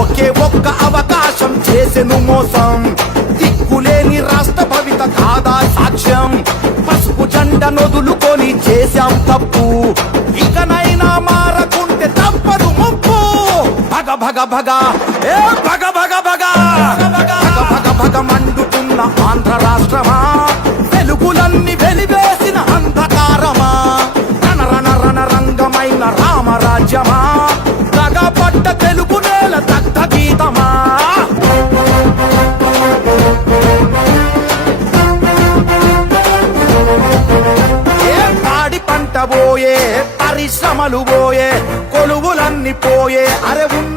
ఒకే ఒక్క అవకాశం చేసెను మోసం. దిక్కులేని రాష్ట్ర భవిత కాదా సాక్ష్యం. పసుపు జండ నొదులుకొని చేశాం తప్పు. ఇకనైనా మారకుంటే తప్పదు ముప్పు. భగ భగ భగ. ఏ భగ భగ భగ. భగ భగ భగ మండుతున్న ఆంధ్ర రాష్ట్రమా? వెలుగులన్నీ వెలివేసిన అంధకారమా? రణ రణ రణ రంగమైన రామరాజ్యమా పడ్డ తెలుగు పోయే పరిశ్రమలు పోయే కొలువులన్నీ పోయే అరే ఉన్న